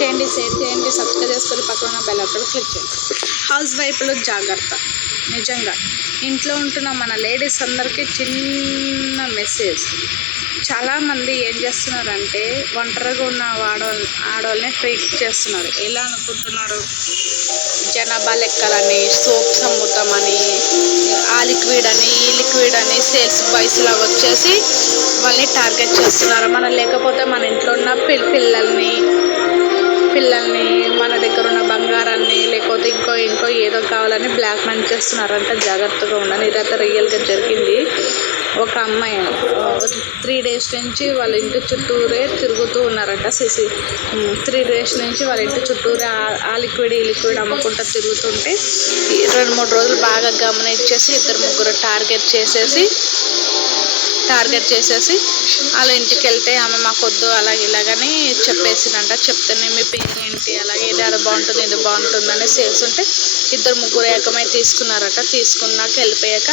చేయండి, షేర్ చేయండి, సబ్స్క్రైబ్ చేసుకొని పక్కన ఉన్న బెల్ ఐకాన్ క్లిక్ చేయండి. హౌస్ వైఫ్లు జాగ్రత్త. నిజంగా ఇంట్లో ఉంటున్న మన లేడీస్ అందరికీ చిన్న మెసేజ్. చాలామంది ఏం చేస్తున్నారంటే ఒంటరిగా ఉన్న ఆడవాళ్ళని ట్రీట్ చేస్తున్నారు. ఎలా అనుకుంటున్నారు? జనాభా లెక్కలని, సోప్స్ అమ్ముతామని, ఆ లిక్విడ్ అని, ఈ లిక్విడ్ అని సేల్స్ బాయ్స్ లాగా వచ్చేసి వాళ్ళని టార్గెట్ చేస్తున్నారు. మనం లేకపోతే మన ఇంట్లో ఉన్న పిల్లల్ని మన దగ్గర ఉన్న బంగారాన్ని లేకపోతే ఇంకో ఏదో కావాలని బ్లాక్ మెయిల్ చేస్తున్నారంట. జాగ్రత్తగా ఉండాలి. ఇదంతా రియల్గా జరిగింది. ఒక అమ్మాయి 3 days నుంచి వాళ్ళ ఇంటి చుట్టూరే తిరుగుతూ ఉన్నారంట. 3 days నుంచి వాళ్ళ ఇంటి చుట్టూరే ఆ లిక్విడ్ ఈ లిక్విడ్ అమ్ముకుంటూ తిరుగుతుంటే 2-3 రోజులు బాగా గమనించేసి 2-3 టార్గెట్ చేసేసి వాళ్ళ ఇంటికి వెళ్తే ఆమె మాకొద్దు అలాగే ఇలాగని చెప్పేసిందంట. చెప్తేనే మీ పేరు ఏంటి, అలాగే ఇది బాగుంటుంది ఇది బాగుంటుందని సేల్స్ ఉంటే 2-3 ఏకమై తీసుకున్నారట. తీసుకున్నాక వెళ్ళిపోయాక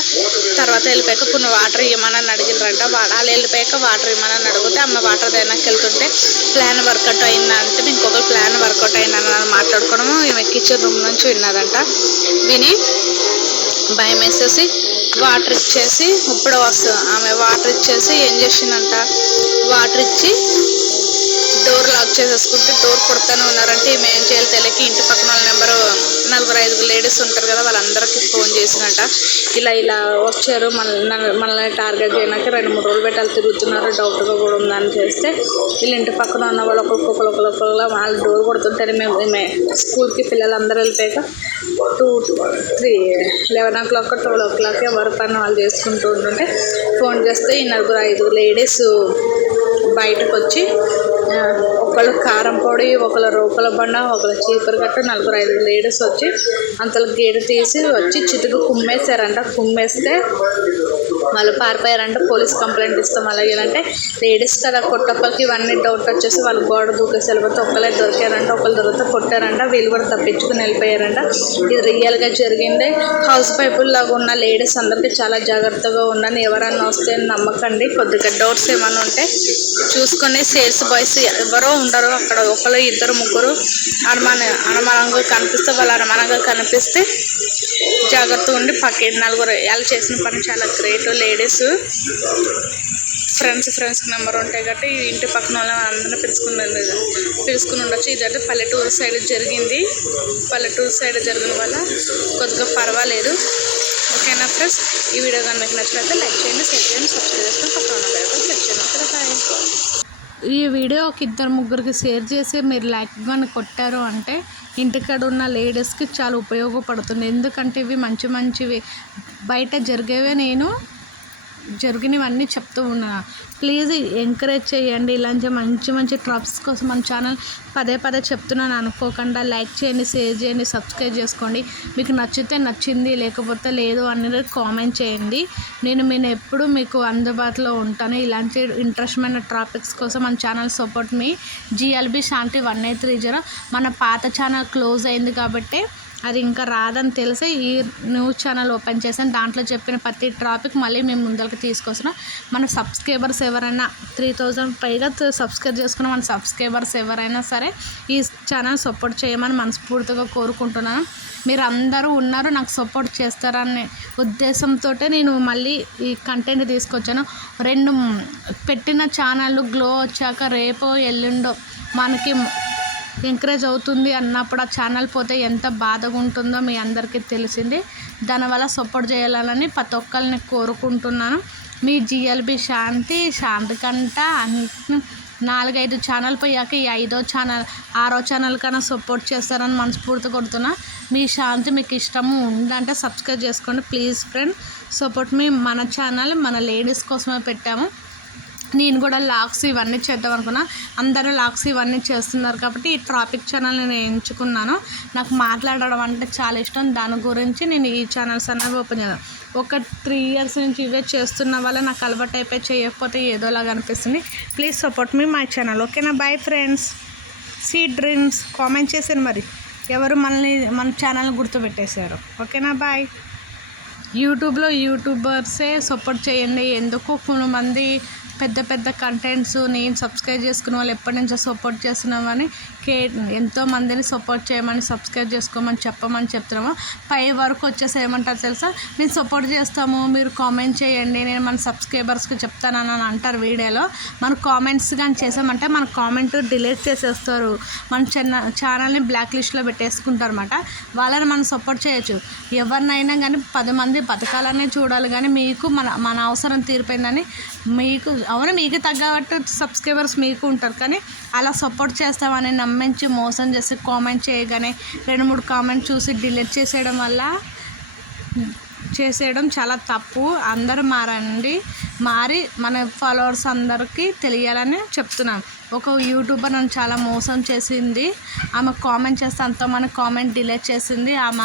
కొన్ని వాటర్ ఇవ్వమని అడిగినారంట. వాళ్ళు వెళ్ళిపోయాక వాటర్ ఇవ్వమని అడిగితే అమ్మ వాటర్ దేనాకి వెళ్తుంటే ప్లాన్ వర్కౌట్ అయిందంటే ఇంకొకరు ప్లాన్ వర్కౌట్ అయిందని మాట్లాడుకోవడము ఈమె కిచెన్ రూమ్ నుంచి విన్నదంట. విని భయం వేసేసి వాటర్ ఇచ్చేసి ఇప్పుడు ఆమె వాటర్ ఇచ్చేసి ఏం చేసిందంట, వాటర్ ఇచ్చి డోర్ లాక్ చేసేసుకుంటే డోర్ కొడుతూనే ఉన్నారంటే ఈమె ఏం చేయాలి తెలియక ఇంటి పక్కన వాళ్ళ నెంబరు 4-5 లేడీస్ ఉంటారు కదా, వాళ్ళందరికీ ఫోన్ చేసినట్ట. ఇలా వచ్చారు మనల్ని టార్గెట్ చేయడానికి 2-3 రోజులు పెట్టాలి తిరుగుతున్నారు, డౌట్గా కూడా ఉందని చేస్తే వీళ్ళు ఇంటి పక్కన ఉన్న వాళ్ళు ఒక్కొక్కరు వాళ్ళు డోర్ కొడుతుంటే మేము స్కూల్కి పిల్లలందరూ వెళ్ళిపోయాక 11 o'clock 12 o'clock ఎవరి పని వాళ్ళు చేసుకుంటూ ఉంటుంటే ఫోన్ చేస్తే ఈ 4-5 లేడీస్ బయటకు వచ్చి ఒకళ్ళు కారం పొడి, ఒకళ్ళు రోకల బండ, ఒకళ్ళు చీపురు కట్ట, 4-5 లేడీస్ వచ్చి అంతలో గేటు తీసి వచ్చి చుట్టూ కుమ్మేశారంట. కుమ్మేస్తే వాళ్ళు పారిపోయారంట. పోలీస్ కంప్లైంట్ ఇస్తాం. అలాగేనంటే లేడీస్ కదా కొట్టప్పలకి ఇవన్నీ డౌట్ వచ్చేసి వాళ్ళు గోడ దూకేసి వెళ్ళిపోతే ఒకళ్ళే దొరికారంట. ఒకళ్ళు దొరికితే కొట్టారంట. వీళ్ళు కూడా తప్పించుకుని వెళ్ళిపోయారంట. ఇది రియల్గా జరిగింది. హౌస్ వైఫ్ లాగా ఉన్న లేడీస్ అందరికీ చాలా జాగ్రత్తగా ఉండాలి. ఎవరన్నా వస్తే నమ్మకండి. కొద్దిగా డౌట్స్ ఏమైనా ఉంటే చూసుకొని సేల్స్ బాయ్స్ ఎవరో ఉండరు అక్కడ, 1-2-3 అనుమానంగా కనిపిస్తే వాళ్ళు అనుమానంగా కనిపిస్తే జాగ్రత్తగా ఉండి పక్కన 4 వాళ్ళు చేసిన పని చాలా గ్రేట్. లేడీస్ ఫ్రెండ్స్ నెంబర్ ఉంటాయి కాబట్టి ఇంటి పక్కన వాళ్ళందరినీ పిలుచుకుని ఉండొచ్చు. ఇదంటే పల్లెటూరు సైడ్ జరిగింది. పల్లెటూరు సైడ్ జరిగిన వల్ల కొద్దిగా పర్వాలేదు. ఓకేనా ఫ్రెండ్స్, ఈ వీడియో కానీ మీకు నచ్చినట్లయితే లైక్ చేయండి, షేర్ చేయండి, సబ్స్క్రైబ్ చేసుకొని పక్కన ఉన్న బెల్ ఐకాన్ క్లిక్ చేయండి. బాయ్. ఈ వీడియో ఒక 2-3కి షేర్ చేసి మీరు లైక్ కానీ కొట్టారు అంటే ఇంటికాడ ఉన్న లేడీస్కి చాలా ఉపయోగపడుతుంది. ఎందుకంటే ఇవి మంచివి బయట జరిగినవన్నీ చెప్తూ ఉన్నాను. ప్లీజ్ ఎంకరేజ్ చేయండి. ఇలాంటి మంచి ట్రాప్స్ కోసం మన ఛానల్ పదే చెప్తున్నాను అనుకోకుండా లైక్ చేయండి, షేర్ చేయండి, సబ్స్క్రైబ్ చేసుకోండి. మీకు నచ్చితే నచ్చింది, లేకపోతే లేదు అనేది కామెంట్ చేయండి. నేను ఎప్పుడు మీకు అందుబాటులో ఉంటాను. ఇలాంటి ఇంట్రెస్ట్మైన టాపిక్స్ కోసం మన ఛానల్ సపోర్ట్ మీ GLB శాంతి 1830. మన పాత ఛానల్ క్లోజ్ అయింది కాబట్టి అది ఇంకా రాదని తెలిసి ఈ న్యూస్ ఛానల్ ఓపెన్ చేసాను. దాంట్లో చెప్పిన ప్రతి టాపిక్ మళ్ళీ మేము ముందరికి తీసుకొస్తున్నాం. మన సబ్స్క్రైబర్స్ ఎవరైనా 3000 పైగా సబ్స్క్రైబ్ చేసుకున్న మన సబ్స్క్రైబర్స్ ఎవరైనా సరే ఈ ఛానల్ సపోర్ట్ చేయమని మనస్ఫూర్తిగా కోరుకుంటున్నాను. మీరు అందరూ ఉన్నారు, నాకు సపోర్ట్ చేస్తారనే ఉద్దేశంతో నేను మళ్ళీ ఈ కంటెంట్ తీసుకొచ్చాను. 2 పెట్టిన ఛానళ్ళు గ్లో వచ్చాక రేపో ఎల్లుండో మనకి ఎంకరేజ్ అవుతుంది అన్నప్పుడు ఆ ఛానల్ పోతే ఎంత బాధగా ఉంటుందో మీ అందరికీ తెలిసింది. దానివల్ల సపోర్ట్ చేయాలని ప్రతి ఒక్కరిని కోరుకుంటున్నాను. మీ GLB శాంతి కంట 4-5 ఛానల్ పోయాక ఈ 5వ ఛానల్ 6వ ఛానల్ కన్నా సపోర్ట్ చేస్తారని మనస్ఫూర్తి కొడుతున్నా. మీ శాంతి మీకు ఇష్టము ఉందంటే సబ్స్క్రైబ్ చేసుకోండి ప్లీజ్ ఫ్రెండ్. సపోర్ట్ మీ మన ఛానల్ మన లేడీస్ కోసమే పెట్టాము. నేను కూడా లాక్స్ ఇవన్నీ చేద్దాం అనుకున్నా. అందరూ లాక్స్ ఇవన్నీ చేస్తున్నారు కాబట్టి ఈ ట్రాఫిక్ ఛానల్ నేను ఎంచుకున్నాను. నాకు మాట్లాడడం అంటే చాలా ఇష్టం. దాని గురించి నేను ఈ ఛానల్స్ అనేవి ఓపెన్ చేద్దాం. ఒక 3 years నుంచి ఇవే చేస్తున్న వల్ల నాకు అలవాటు అయిపోయి చేయకపోతే ఏదోలాగా అనిపిస్తుంది. Please support me my channel. ఓకేనా? Bye friends. See dreams comment చేశాను. మరి ఎవరు మన ఛానల్ గుర్తుపెట్టేశారు. ఓకేనా? బాయ్. యూట్యూబ్లో యూట్యూబర్సే సపోర్ట్ చేయండి. ఎందుకు కొంతమంది పెద్ద పెద్ద కంటెంట్స్ నేను సబ్స్క్రైబ్ చేసుకున్న వాళ్ళు ఎప్పటి నుంచో సపోర్ట్ చేస్తున్నామని ఎంతోమందిని సపోర్ట్ చేయమని సబ్స్క్రైబ్ చేసుకోమని చెప్పమని చెప్తున్నాము. పై వరకు వచ్చేసి ఏమంటారు తెలుసా, మేము సపోర్ట్ చేస్తాము, మీరు కామెంట్ చేయండి, నేను మన సబ్స్క్రైబర్స్కి చెప్తానని అంటారు వీడియోలో. మన కామెంట్స్ కానీ చేసామంటే మన కామెంట్ డిలీట్ చేసేస్తారు, మన ఛానల్ని బ్లాక్ లిస్ట్లో పెట్టేసుకుంటారు అన్నమాట. వాళ్ళని మనం సపోర్ట్ చేయొచ్చు. ఎవరినైనా కానీ 10 మంది బతకాలనే చూడాలి, కానీ మీకు మన అవసరం తీరిపోయిందని మీకు మీకు తగ్గట్టు సబ్స్క్రైబర్స్ మీకు ఉంటారు. కానీ అలా సపోర్ట్ చేస్తామని నమ్మించి మోసం చేసి కామెంట్ చేయగానే 2-3 కామెంట్ చూసి డిలీట్ చేసేయడం చాలా తప్పు. అందరూ మారి మన ఫాలోవర్స్ అందరికీ తెలియాలని చెప్తున్నాను. ఒక యూట్యూబర్ నన్ను చాలా మోసం చేసింది, ఆమె కామెంట్ చేస్తే అంతా మన కామెంట్ డిలీట్ చేసింది. ఆమె